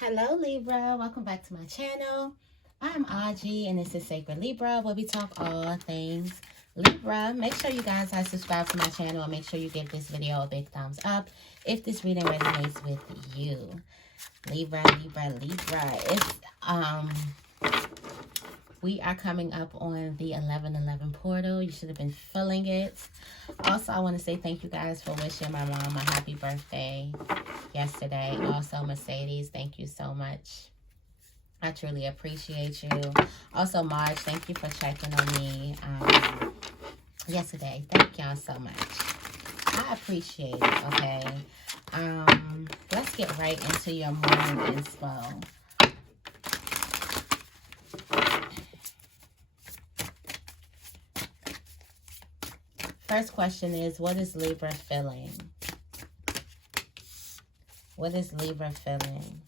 Hello Libra, welcome back to my channel. I'm Auji and this is Sacred Libra, where we talk all things Libra. Make sure you guys are subscribed to my channel and make sure you give this video a big thumbs up if this reading resonates with you. Libra. We are coming up on the 11/11 portal. You should have been feeling it. Also, I want to say thank you guys for wishing my mom a happy birthday yesterday. Also, Mercedes, thank you so much. I truly appreciate you. Also, Marge, thank you for checking on me yesterday. Thank y'all so much. I appreciate it, okay? Let's get right into your morning inspo. First question is, what is Libra feeling? What is Libra feeling?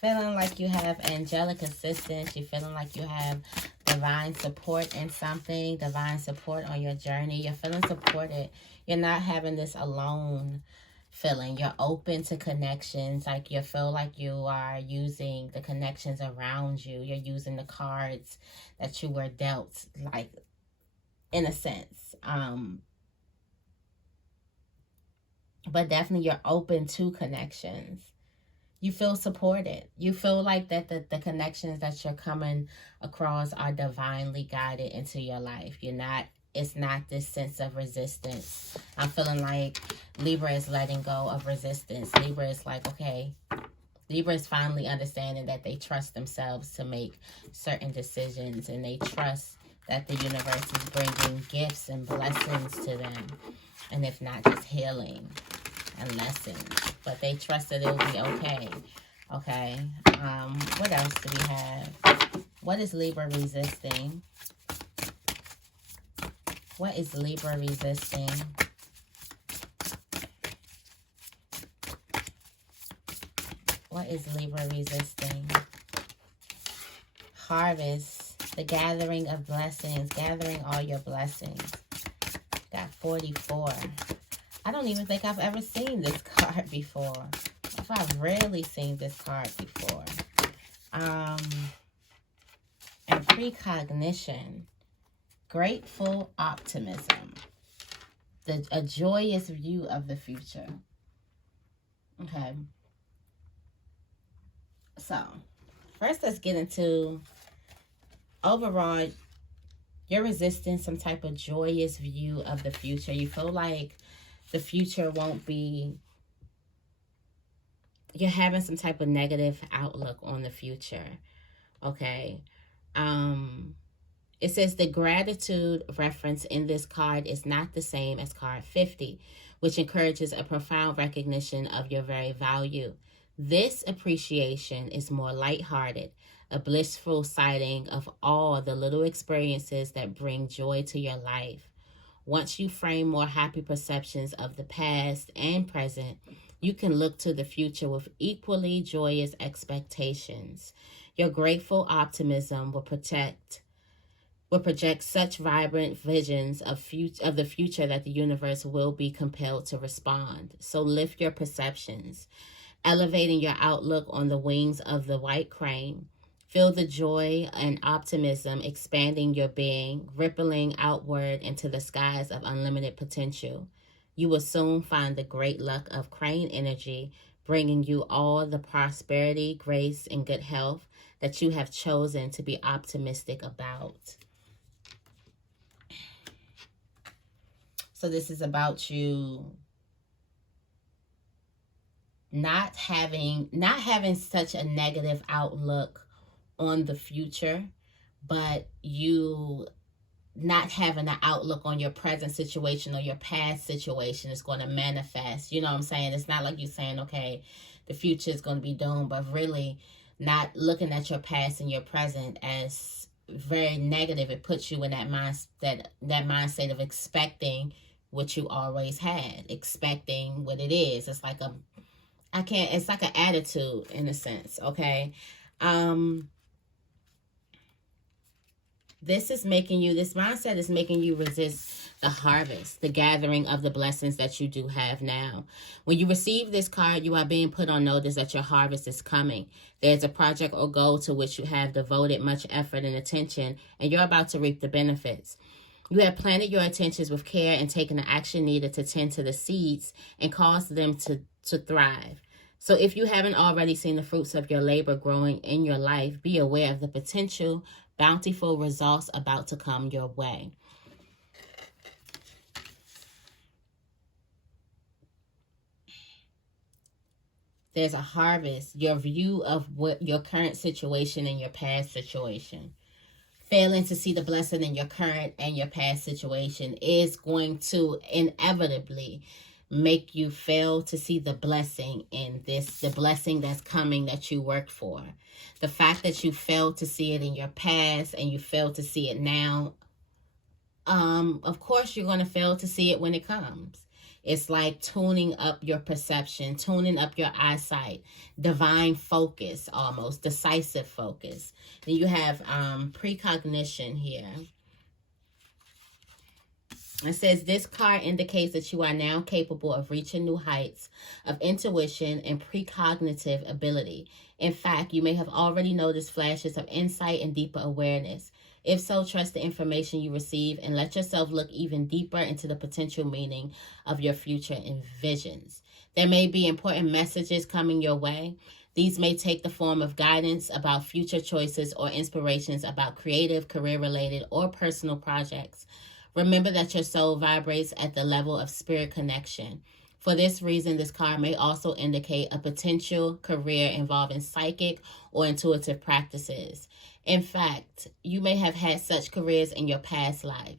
Feeling like you have angelic assistance. You're feeling like you have divine support in something. Divine support on your journey. You're feeling supported. You're not having this alone feeling. You're open to connections. Like you feel like you are using the connections around you. You're using the cards that you were dealt, like, in a sense. But definitely you're open to connections. You feel supported. You feel like that the connections that you're coming across are divinely guided into your life. It's not this sense of resistance. I'm feeling like Libra is letting go of resistance. Libra is like, okay, Libra is finally understanding that they trust themselves to make certain decisions, and they trust that the universe is bringing gifts and blessings to them. And if not, just healing and lessons. But they trust that it will be okay. Okay. What else do we have? What is Libra resisting? What is Libra resisting? What is Libra resisting? Harvest. The gathering of blessings. Gathering all your blessings. Got 44. I don't even think I've ever seen this card before. If I've rarely seen this card before. And precognition. Grateful optimism. A joyous view of the future. Okay. So, first let's get into overall, you're resisting some type of joyous view of the future. You feel like the future won't be, you're having some type of negative outlook on the future. Okay. It says the gratitude reference in this card is not the same as card 50, which encourages a profound recognition of your very value. This appreciation is more lighthearted, a blissful sighting of all the little experiences that bring joy to your life. Once you frame more happy perceptions of the past and present, you can look to the future with equally joyous expectations. Your grateful optimism will project such vibrant visions of the future that the universe will be compelled to respond. So lift your perceptions, elevating your outlook on the wings of the white crane. Feel the joy and optimism expanding your being, rippling outward into the skies of unlimited potential. You will soon find the great luck of crane energy, bringing you all the prosperity, grace, and good health that you have chosen to be optimistic about. So this is about you not having such a negative outlook on the future, but you not having an outlook on your present situation or your past situation is going to manifest. You know what I'm saying? It's not like you're saying, okay, the future is going to be doomed, but really not looking at your past and your present as very negative. It puts you in that mindset of expecting what you always had, expecting what it is. It's like it's like an attitude in a sense, okay? This mindset is making you resist the harvest, the gathering of the blessings that you do have now. When you receive this card, you are being put on notice that your harvest is coming. There's a project or goal to which you have devoted much effort and attention, and you're about to reap the benefits. You have planted your intentions with care and taken the action needed to tend to the seeds and cause them to thrive. So if you haven't already seen the fruits of your labor growing in your life, be aware of the potential bountiful results about to come your way. There's a harvest, your view of what your current situation and your past situation. Failing to see the blessing in your current and your past situation is going to inevitably make you fail to see the blessing in this, the blessing that's coming that you worked for. The fact that you failed to see it in your past and you fail to see it now, of course you're going to fail to see it when it comes. It's like tuning up your perception, tuning up your eyesight, divine focus, almost decisive focus. Then you have precognition here. It says this card indicates that you are now capable of reaching new heights of intuition and precognitive ability. In fact, you may have already noticed flashes of insight and deeper awareness. If so, trust the information you receive and let yourself look even deeper into the potential meaning of your future and visions. There may be important messages coming your way. These may take the form of guidance about future choices or inspirations about creative, career-related, or personal projects. Remember that your soul vibrates at the level of spirit connection. For this reason, this card may also indicate a potential career involving psychic or intuitive practices. In fact, you may have had such careers in your past life.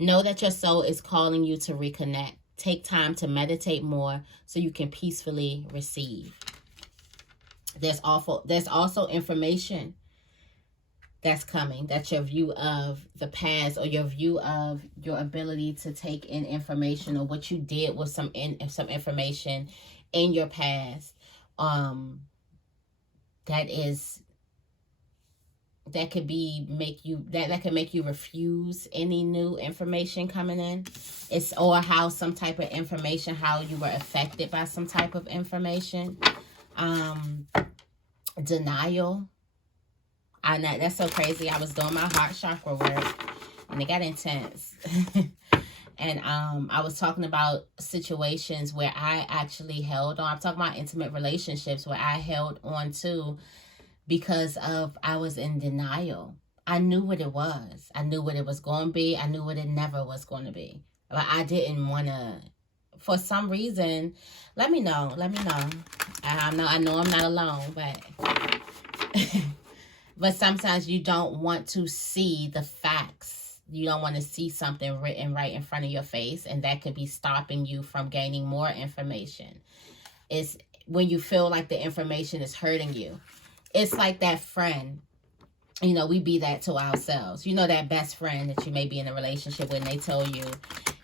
Know that your soul is calling you to reconnect. Take time to meditate more so you can peacefully receive. There's also information that's coming. That's your view of the past, or your view of your ability to take in information, or what you did with some information in your past. That could make you refuse any new information coming in. Or how some type of information, how you were affected by some type of information. Denial. I know, that's so crazy. I was doing my heart chakra work and it got intense. And I was talking about situations where I actually held on. I'm talking about intimate relationships where I held on to because I was in denial. I knew what it was. I knew what it was going to be. I knew what it never was going to be. But I didn't want to, for some reason, let me know. I know I'm not alone, but but sometimes you don't want to see the facts. You don't want to see something written right in front of your face, and that could be stopping you from gaining more information. It's when you feel like the information is hurting you. It's like that friend. You know, we be that to ourselves. You know, that best friend that you may be in a relationship with, and they tell you,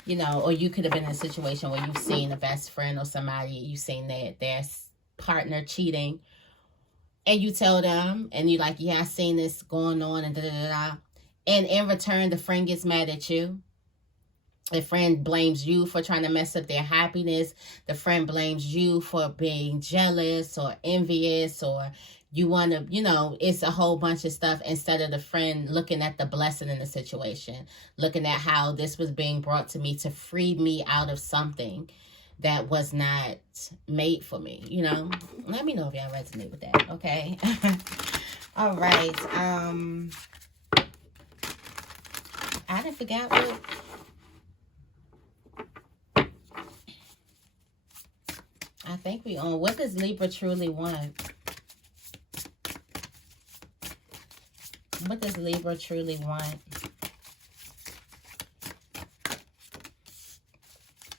you know, or you could have been in a situation where you've seen a best friend or somebody, you've seen their partner cheating, and you tell them, and you're like, yeah, I seen this going on, and da-da-da-da. And in return, the friend gets mad at you. The friend blames you for trying to mess up their happiness. The friend blames you for being jealous or envious, or you want to, you know, it's a whole bunch of stuff, instead of the friend looking at the blessing in the situation, looking at how this was being brought to me to free me out of something that was not made for me, you know. Let me know if y'all resonate with that, okay? All right. I didn't forget I think we on. What does Libra truly want? What does Libra truly want?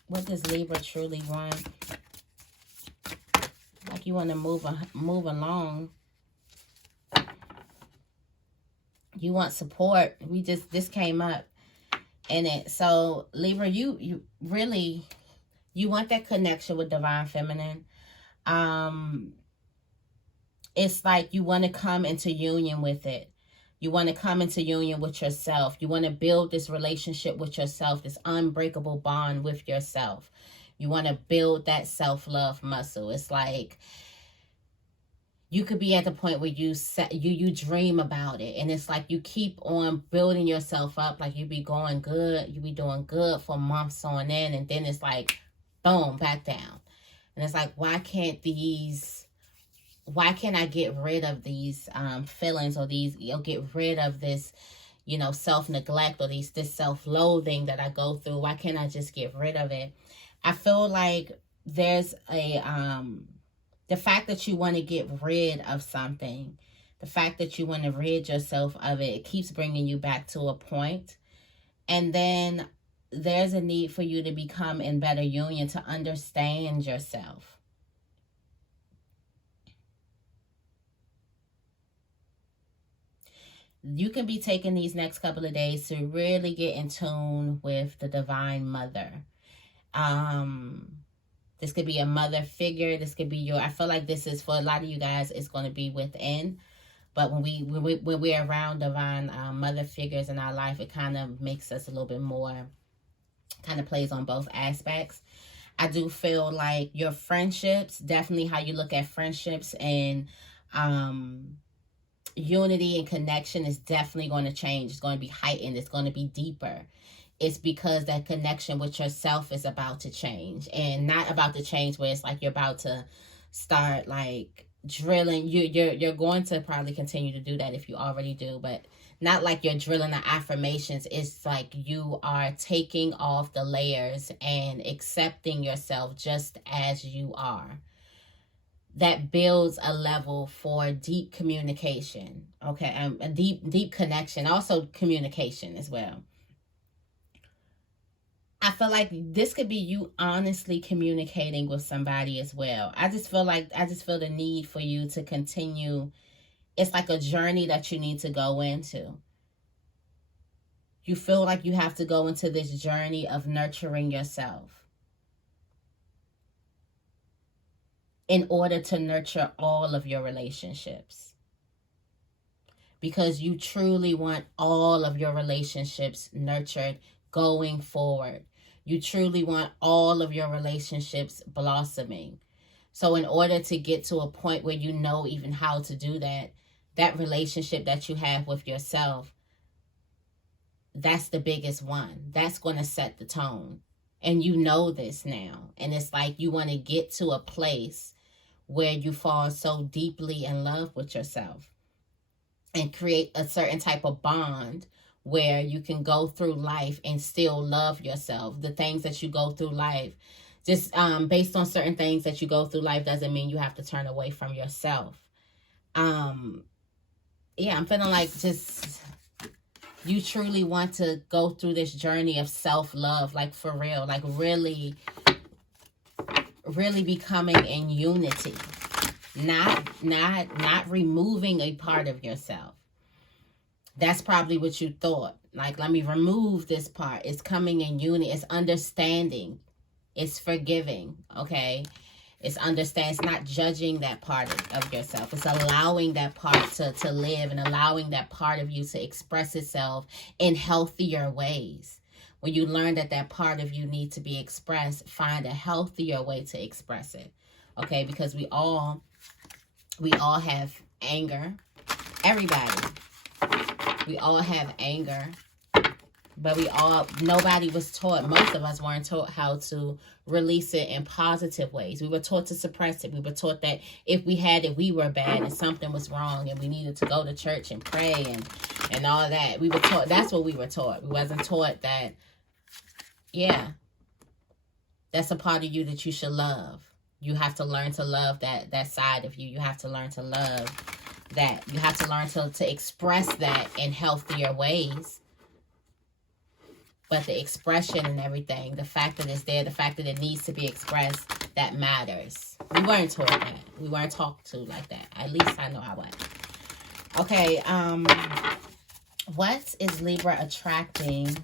What does Libra truly want? Like you want to move along. You want support. This came up in it. So Libra, you really, you want that connection with Divine Feminine. It's like you want to come into union with it. You want to come into union with yourself. You want to build this relationship with yourself, this unbreakable bond with yourself. You want to build that self-love muscle. It's like you could be at the point where you dream about it, and it's like you keep on building yourself up, like you be going good, you be doing good for months on end, and then it's like boom, back down. And it's like, why can't I get rid of these feelings, or these, get rid of this, self-neglect, or this self-loathing that I go through? Why can't I just get rid of it? I feel like there's the fact that you want to get rid of something, the fact that you want to rid yourself of it, it keeps bringing you back to a point. And then there's a need for you to become in better union, to understand yourself. You can be taking these next couple of days to really get in tune with the Divine Mother. This could be a mother figure. This could be I feel like this is, for a lot of you guys, it's going to be within. But when we're around divine mother figures in our life, it kind of makes us a little bit more, kind of plays on both aspects. I do feel like your friendships, definitely how you look at friendships and unity and connection, is definitely going to change. It's going to be heightened. It's going to be deeper. It's because that connection with yourself is about to change, and not about to change where it's like you're about to start like drilling. You're going to probably continue to do that if you already do, but not like you're drilling the affirmations. It's like you are taking off the layers and accepting yourself just as you are. That builds a level for deep communication, okay, a deep connection, also communication as well. I feel like this could be you honestly communicating with somebody as well. I just feel the need for you to continue. It's like a journey that you need to go into. You feel like you have to go into this journey of nurturing yourself in order to nurture all of your relationships. Because you truly want all of your relationships nurtured going forward. You truly want all of your relationships blossoming. So in order to get to a point where you know even how to do that, that relationship that you have with yourself, that's the biggest one. That's going to set the tone. And you know this now. And it's like you want to get to a place where you fall so deeply in love with yourself and create a certain type of bond where you can go through life and still love yourself. The things that you go through life, just based on certain things that you go through life, doesn't mean you have to turn away from yourself. Yeah, I'm feeling like just you truly want to go through this journey of self-love, like for real, like really becoming in unity, not removing a part of yourself. That's probably what you thought. Like, let me remove this part. It's coming in unity. It's understanding. It's forgiving. Okay? It's understand. It's not judging that part of yourself. It's allowing that part to live, and allowing that part of you to express itself in healthier ways. When you learn that part of you needs to be expressed, find a healthier way to express it. Okay? Because we all have anger. Everybody. We all have anger, but nobody was taught, most of us weren't taught how to release it in positive ways. We were taught to suppress it. We were taught that if we had it, we were bad and something was wrong and we needed to go to church and pray and all that. We were taught, that's what we were taught. We wasn't taught that, yeah, that's a part of you that you should love. You have to learn to love that side of you. You have to learn to love that. You have to learn to express that in healthier ways. But the expression and everything, the fact that it's there, the fact that it needs to be expressed, that matters. We weren't taught that. We weren't talked to like that. At least I know I wasn't. Okay, what is Libra attracting?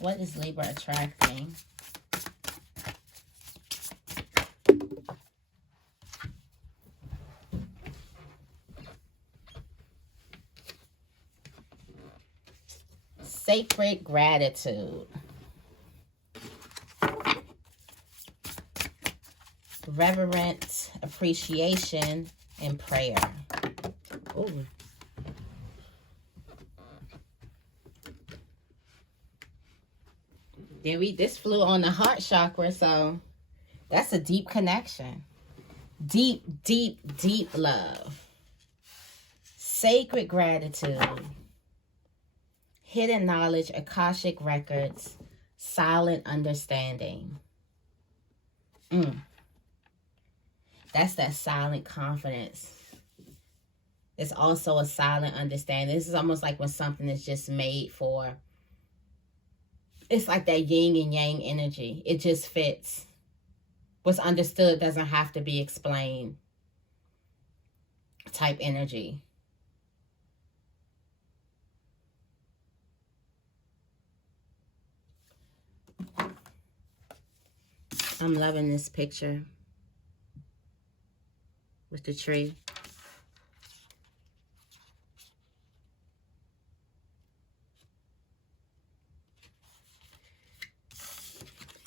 What is Libra attracting? Sacred gratitude. Reverent appreciation and prayer. Ooh. This flew on the heart chakra, so that's a deep connection. Deep, deep, deep love. Sacred gratitude. Hidden knowledge, Akashic records, silent understanding. That's that silent confidence. It's also a silent understanding. This is almost like when something is just made for. It's like that yin and yang energy. It just fits. What's understood doesn't have to be explained. Type energy. I'm loving this picture with the tree.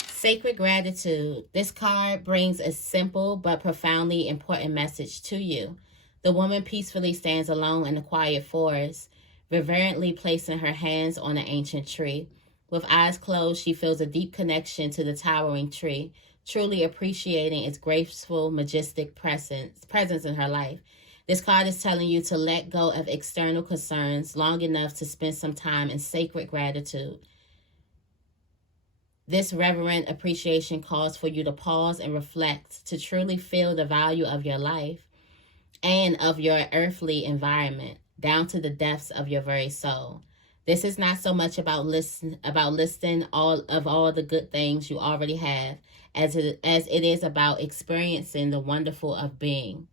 Sacred gratitude. This card brings a simple but profoundly important message to you. The woman peacefully stands alone in the quiet forest, reverently placing her hands on an ancient tree. With eyes closed, she feels a deep connection to the towering tree, truly appreciating its graceful, majestic presence in her life. This card is telling you to let go of external concerns long enough to spend some time in sacred gratitude. This reverent appreciation calls for you to pause and reflect, to truly feel the value of your life and of your earthly environment, down to the depths of your very soul. This is not so much about listing all the good things you already have, as it is about experiencing the wonder of being,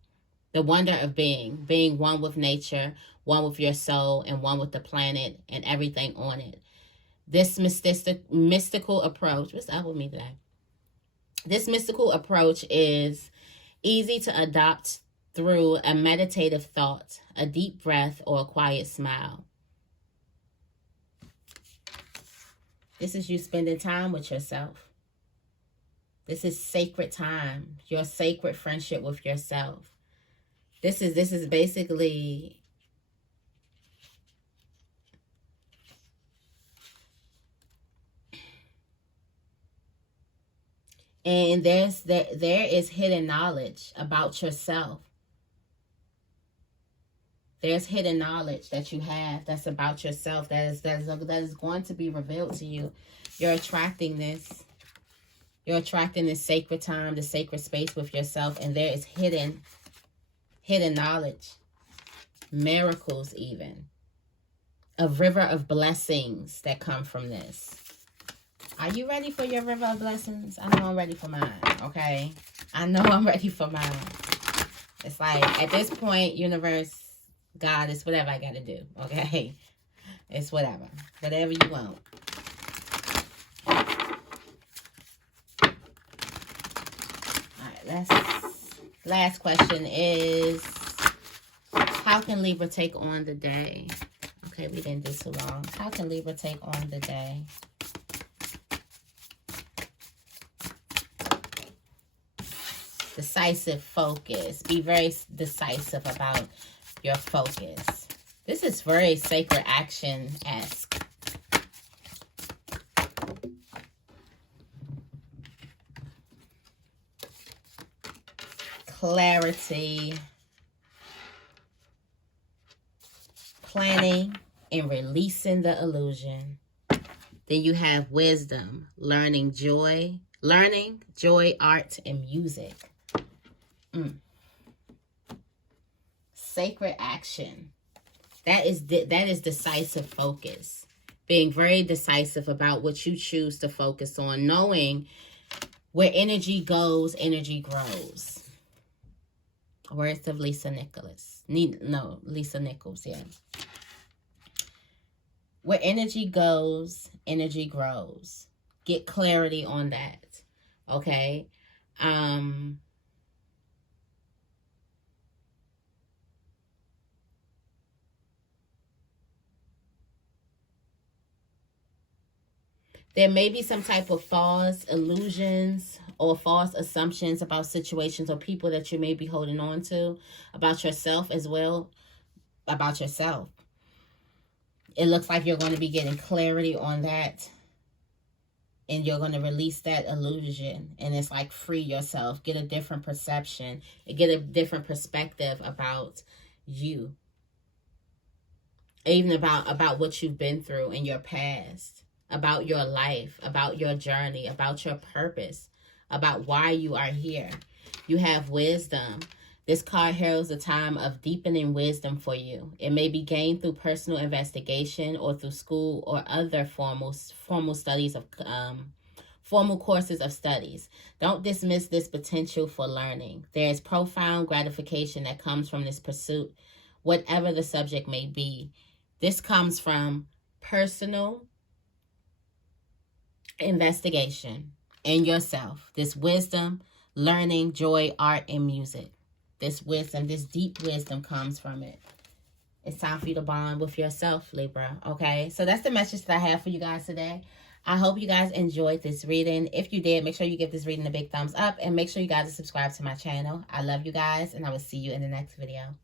being one with nature, one with your soul, and one with the planet and everything on it. This mystical approach, what's up with me today? This mystical approach is easy to adopt through a meditative thought, a deep breath, or a quiet smile. This is you spending time with yourself. This is sacred time, your sacred friendship with yourself. This is basically and there is hidden knowledge about yourself. There's hidden knowledge that you have that's about yourself that is going to be revealed to you. You're attracting this. You're attracting this sacred time, the sacred space with yourself, and there is hidden knowledge, miracles even, a river of blessings that come from this. Are you ready for your river of blessings? I know I'm ready for mine, okay? I know I'm ready for mine. It's like, at this point, universe, God, it's whatever I got to do, okay? It's whatever. Whatever you want. All right, last question is, how can Libra take on the day? Okay, we didn't do too long. How can Libra take on the day? Decisive focus. Be very decisive about your focus. This is very sacred action-esque. Clarity. Planning and releasing the illusion. Then you have wisdom, learning, joy, art, and music. Sacred action. That is decisive focus. Being very decisive about what you choose to focus on. Knowing where energy goes, energy grows. Words of Lisa Nichols, yeah. Where energy goes, energy grows. Get clarity on that, okay? There may be some type of false illusions or false assumptions about situations or people that you may be holding on to, about yourself as well, about yourself. It looks like you're going to be getting clarity on that, and you're going to release that illusion, and it's like free yourself, get a different perception, get a different perspective about you, even about what you've been through in your past, about your life, about your journey, about your purpose, about why you are here. You have wisdom. This card heralds a time of deepening wisdom for you. It may be gained through personal investigation or through school or other formal studies of formal courses of studies. Don't dismiss this potential for learning. There is profound gratification that comes from this pursuit, whatever the subject may be. This comes from personal investigation in yourself. This wisdom, learning, joy, art, and music. This wisdom, this deep wisdom comes from it. It's time for you to bond with yourself, Libra. Okay, so that's the message that I have for you guys today. I hope you guys enjoyed this reading. If you did, make sure you give this reading a big thumbs up, and make sure you guys subscribe to my channel. I love you guys, and I will see you in the next video.